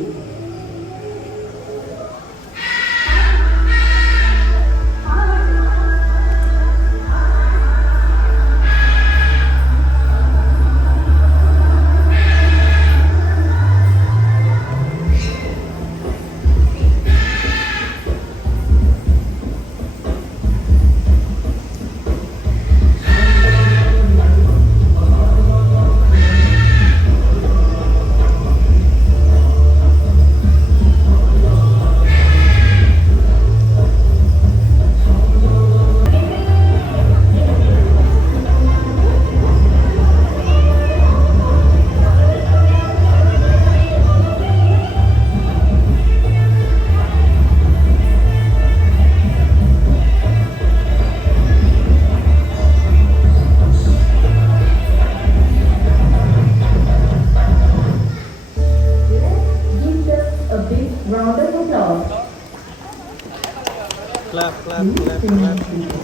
Round of applause. Clap clap Please clap remain clap seated.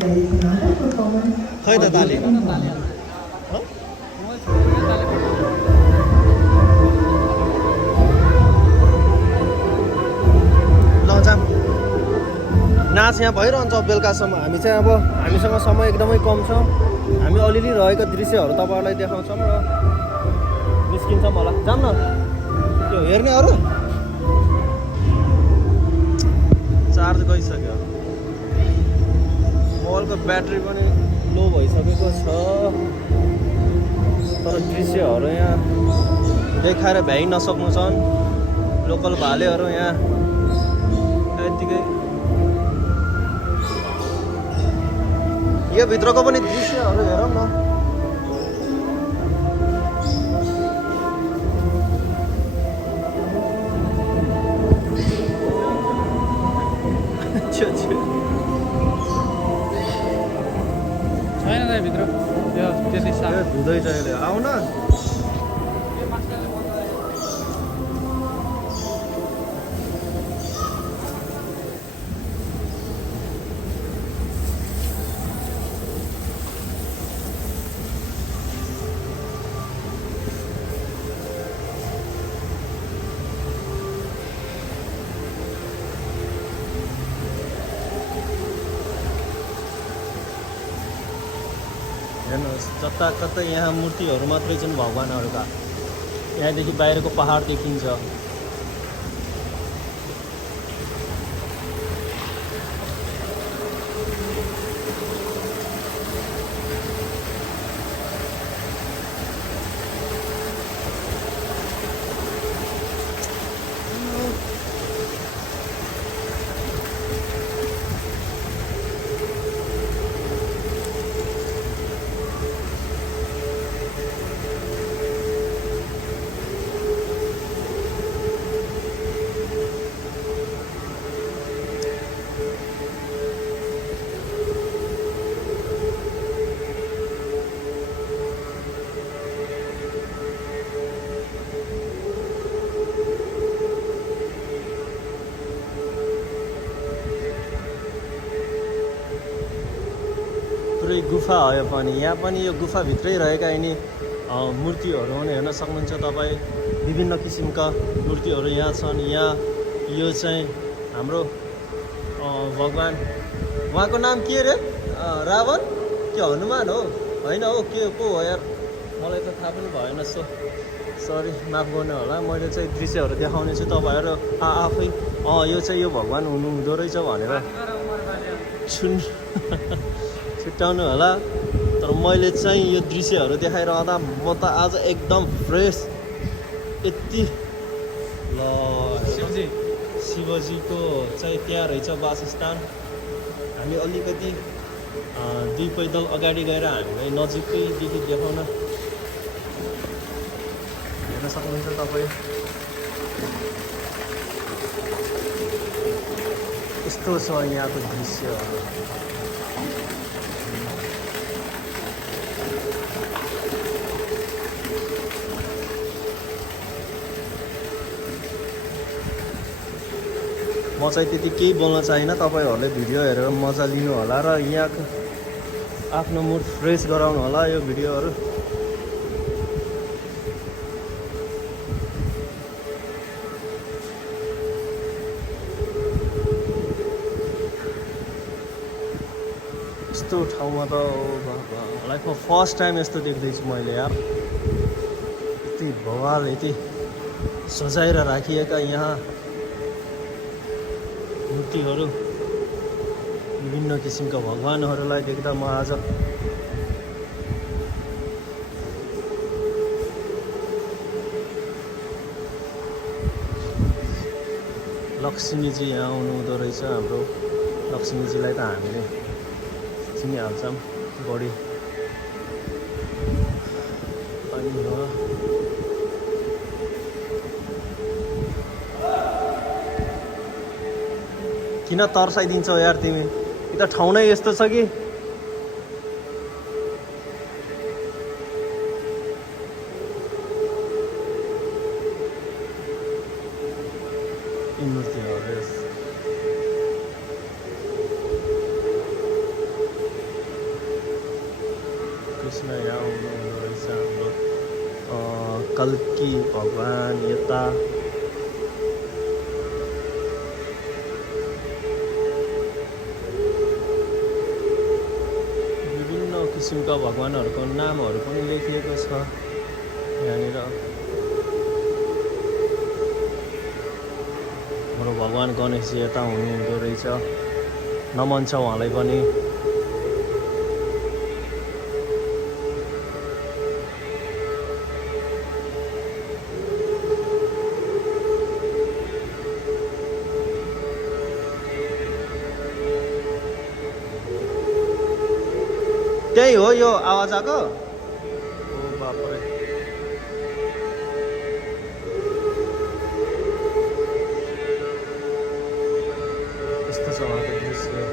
There is another performance. खै त ताली ल जाम नाच यहाँ भइरहन्छ बेलुकासम्म हामी चाहिँ अब हामीसँग समय एकदमै कम छ हामी अलिअलि रहेका दृश्यहरू तपाईँहरूलाई देखाउँछौँ र निस्किन्छौँ होला जाम न त्यो हेर्नेहरू चार्ज गइसक्यो मोबाइलको ब्याट्री पनि लो भइसकेको छ तर दृश्यहरू यहाँ देखाएर भ्याइ नसक्नु छन् लोकल भालेहरू यहाँ यत्तिकै यो भित्रको पनि दृश्यहरू हेरौँ न छ्यो छ्यो छैन त भित्र त्यो त्यति साह्रो धुँदैछ अहिले आऊ न हेर्नुहोस् जताततै यहाँ मूर्तिहरू मात्रै छन् भगवान्हरूका यहाँदेखि बाहिरको पहाड देखिन्छ पुरै गुफा हो यो पनि यहाँ पनि यो गुफाभित्रै रहेका यिनी मूर्तिहरू पनि हेर्न सक्नुहुन्छ तपाईँ विभिन्न किसिमका मूर्तिहरू यहाँ छन् यहाँ यो चाहिँ हाम्रो भगवान् उहाँको नाम के अरे रावण के हनुमान हो होइन हो के पो हो यार मलाई त थाहा पनि भएन सरी माफ गर्नु होला मैले चाहिँ दृश्यहरू देखाउने छु तपाईँहरू आफै यो चाहिँ यो भगवान् हुनुहुँदो रहेछ भनेर छुट्याउनु होला तर मैले चाहिँ यो दृश्यहरू देखाइरहँदा म त आज एकदम फ्रेस यति ल शिवजीको चाहिँ त्यहाँ रहेछ वासस्थान हामी अलिकति 2 पैदल अगाडि गएर हामीलाई नजिकैदेखि देखाउन हेर्न सक्नुहुन्छ तपाईँ यस्तो छ यहाँको दृश्य म चाहिँ त्यति केही बोल्न चाहिनँ तपाईँहरूले भिडियो हेरेर मजा लिनु होला र यहाँको आफ्नो मुड फ्रेस गराउनु होला यो भिडियोहरू यस्तो ठाउँमा त लाइफमा फर्स्ट टाइम यस्तो देख्दैछु मैले यार यति भवाल यति सजाएर राखिएका यहाँ मूर्तिहरू विभिन्न किसिमका भगवानहरूलाई देख्दा म आज लक्ष्मीजी यहाँ आउनुहुँदो रहेछ हाम्रो लक्ष्मीजीलाई त हामीले चिनिहाल्छौँ बढी अनि हो किन तर्साइदिन्छौ यार तिमी कि त ठाउँ नै यस्तो छ कि यी मूर्तिहरू कृष्ण यहाँ आउनुहुँदो रहेछ हाम्रो कल्की भगवान् यता किसिमका भगवानहरूको नामहरू पनि लेखिएको छ यहाँनिर हाम्रो भगवान् गणेशजी यता हुनुहुँदो रहेछ नमन छ उहाँलाई पनि त्यही हो यो आवाज आएको ओ बापरे यस्तो छ उहाँको दृश्य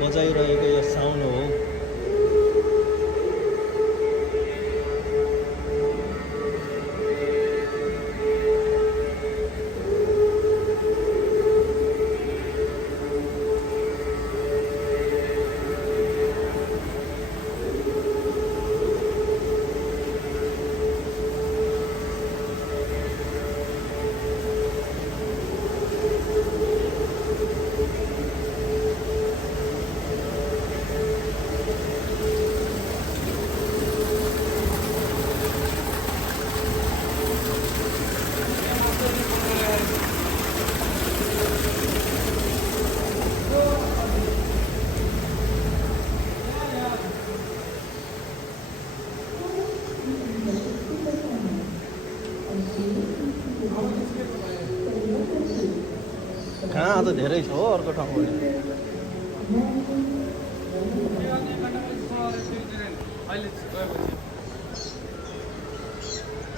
बजाइरहेको यो साउन्ड हो कहाँ त धेरै छ हो अर्को ठाउँ पनि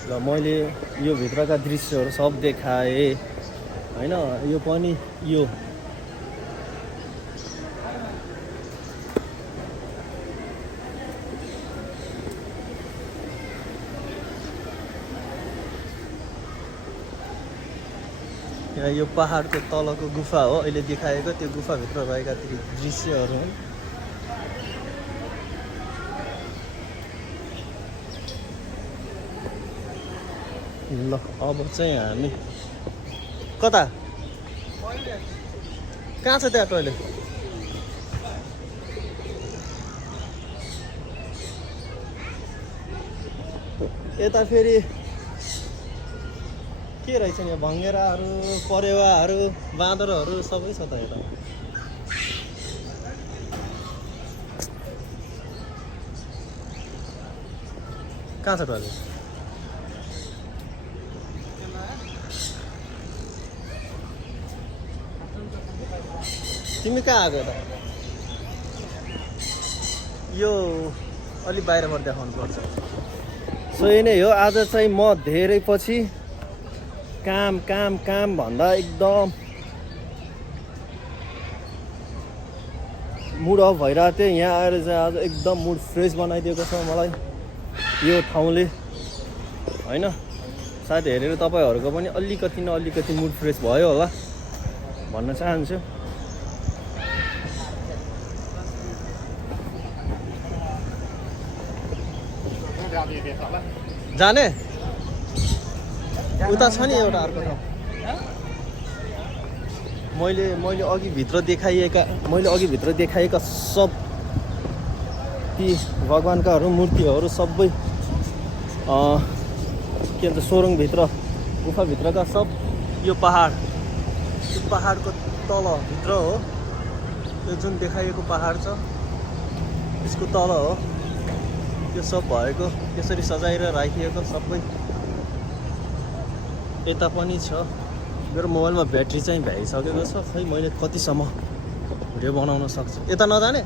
ल मैले यो भित्रका दृश्यहरू सब देखाएँ होइन। यो पनि यो यहाँ यो पहाडको तलको गुफा हो अहिले देखाएको, त्यो गुफाभित्र रहेका ती दृश्यहरू हुन्। ल अब चाहिँ हामी कता कहाँ छ त्यहाँ टोइलेट? यता फेरि के रहेछ नि भङ्गेराहरू, परेवाहरू, बाँदरहरू सबै छ त यता। कहाँ छ टोइलेट? तिमी कहाँ आएको यता? यो अलि बाहिरबाट देखाउनु पर्छ। सो यही नै हो, आज चाहिँ म धेरै पछि काम काम काम भन्दा एकदम मुड अफ भइरहेको थियो। यहाँ आएर चाहिँ आज एकदम मुड फ्रेस बनाइदिएको छ मलाई यो ठाउँले होइन। सायद हेरेर तपाईँहरूको पनि अलिकति न अलिकति मुड फ्रेस भयो होला भन्न चाहन्छु। जाने उता छ नि एउटा अर्को ठाउँ। मैले अघि भित्र देखाएका सब ती भगवान्काहरू मूर्तिहरू सबै के भन्छ सोरुङभित्र गुफाभित्रका सब यो पहाडको तलभित्र हो। यो जुन देखाइएको पहाड छ यसको तल हो त्यो सब भएको, त्यसरी सजाएर राखिएको सबै। यता पनि छ। मेरो मोबाइलमा ब्याट्री चाहिँ भ्याइसकेको छ, खै मैले कतिसम्म भिडियो बनाउन सक्छु। यता नजाने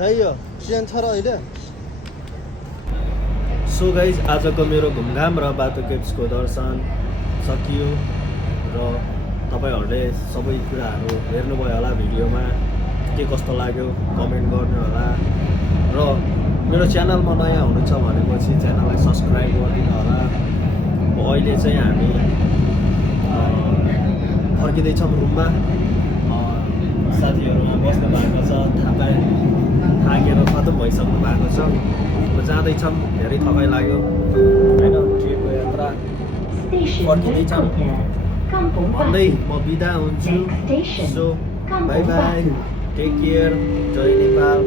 है यो ट्रेन छ र अहिले। सो गाइज आजको मेरो घुमघाम र बाटो केभ्सको दर्शन सकियो र तपाईँहरूले सबै कुराहरू हेर्नुभयो होला भिडियोमा। के कस्तो लाग्यो कमेन्ट गर्नु होला र मेरो च्यानलमा नयाँ हुनुहुन्छ भनेपछि च्यानललाई सब्सक्राइब गरिदिनु होला। अहिले चाहिँ हामी फर्किँदैछौँ रुममा। साथीहरूमा बस्नु भएको छ, थाकेर खतम भइसक्नु भएको छ। जाँदैछौँ, धेरै थकाइ लाग्यो होइन। ट्रेनको यात्रा फर्किँदैछौँ भन्दै म बिदा हुन्छु। So bye bye, take care, जय नेपाल।